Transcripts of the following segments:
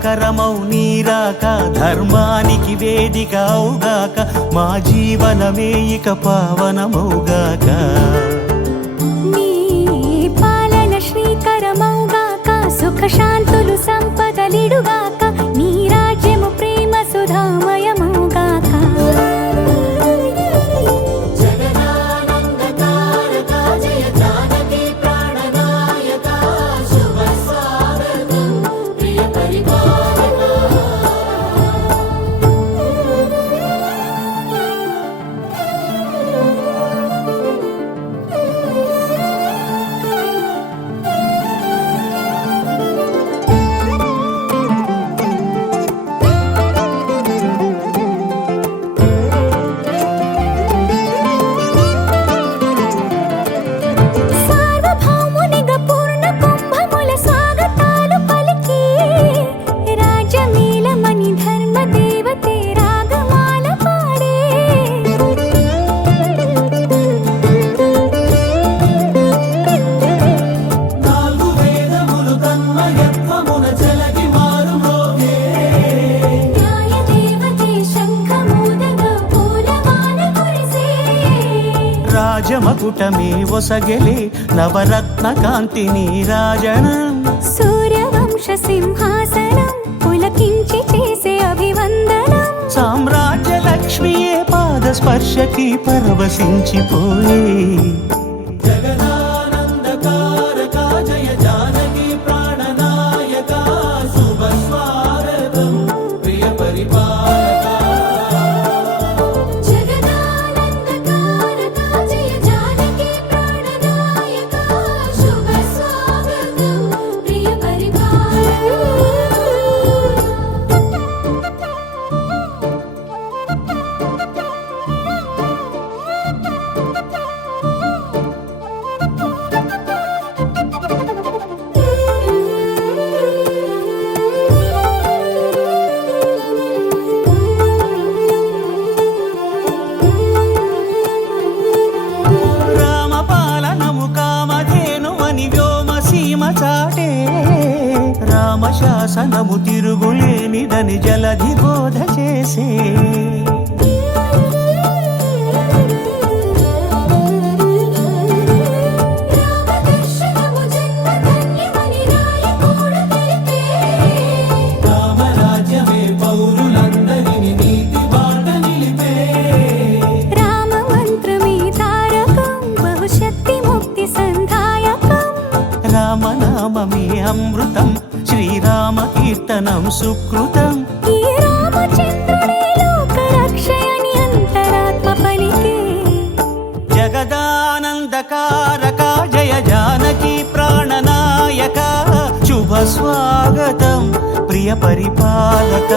మంగళకరమౌ నీరాక ధర్మానికి వేదిక అవుగాక మా జీవనమే ఇక పావనమౌగాక నీ పాలన శ్రీకరమౌగాక సుఖ శాంతులు సంపదలిడుగాక నీ రాజ్యము ప్రేమ సుధామయమౌగాక రాజమకుటమే ఒసగెలే నవరత్న కాంతి నీరాజనం సూర్యవంశ సింహాసనం పులకించి చేసే అభివందనం సామ్రాజ్య లక్ష్మియే పాద స్పర్శకి పరవశించిపోయే జగదానందకారక జయ జానకి ప్రాణనాయక శుభ స్వాగతం ప్రియ పరిపాలక చాటే రామశాసనము తిరుగులేనిదని జలధి బోధ చేసే రామరాజ్యమే పౌరులందరినీ నీతి బాట నిలిపే రామ మంత్రమే తారకం బహుశక్తి ముక్తి సంధాయకం రామనామమే అమృతం శ్రీరామ కీర్తనం సుకృతం ఈ రామచంద్రుడే లోక రక్షయని అంతరాత్మ పలికే జగదానందకారక జయ జానకి ప్రాణనాయక శుభ స్వాగతం ప్రియ పరిపాలక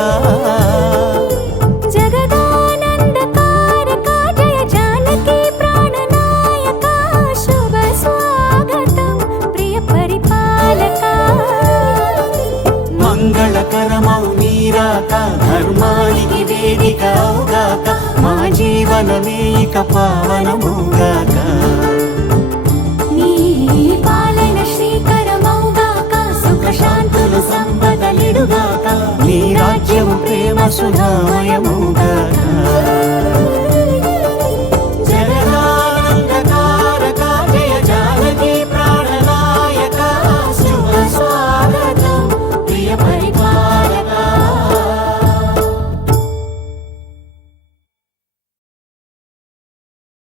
మంగళకరమౌ నీరాక ధర్మానికి వేదిక అవుగాక మా జీవనమే ఇక పావనమౌగాక నీ పాలన శ్రీకరమౌగాక సుఖ శాంతులు సంపదలిడుగాక నీ రాజ్యము ప్రేమ సుధామయమౌగాక